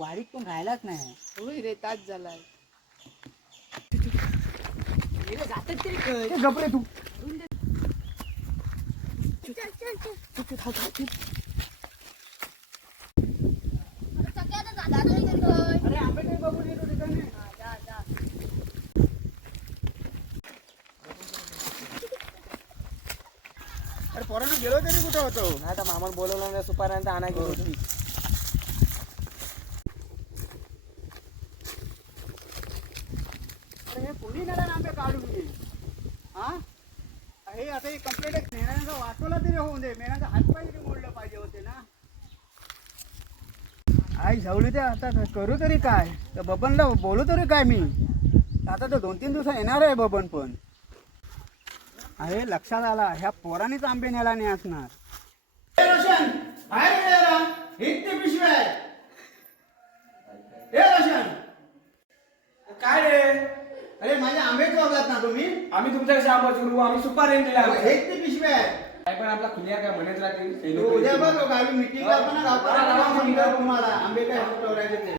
वाडीत कोण राहिलाच नाही. होय रे तास झालाय. जातात तरी काय गपरे तू अरे आंबेडकर बघून येतो ठिकाणी. अरे पोरांना गेलो तरी कुठं होतो. आता मामाला बोलवलं नाही सुपाऱ्यांत आणा गेलो होती. अरे हे कोणी नेला ना आंबे काढून घे. हा हे आता हे कंप्लेंट मेहनतीचा वाचवला तरी होऊन दे. मेहनतीचा हातपाय तरी मोडलं पाहिजे होते ना. आई झवली ते आता करू तरी काय. तर बबनला बोलू तरी काय मी. आता तर 2-3 दिवसात येणार आहे बबन पण. अरे लक्षात आला ह्या पोरानेच आंबे नेला नाही असणार. रोशन बाहेर ये जरा. इतके पिशवी आहे. हे रोशन काय रे अरे माझे आंबे चोरलात ना तुम्ही. आम्ही तुमच्या कशा आंबा चोरू आम्ही सुपारी दिला. हे इतके पिशवी आहे. काय पण आपला खुल्या काय म्हणत राहतील उद्या बघ गावी मीटिंग आपण गावकऱ्यांना सांगतो तुम्हाला आंबे काय चोरायचे ते.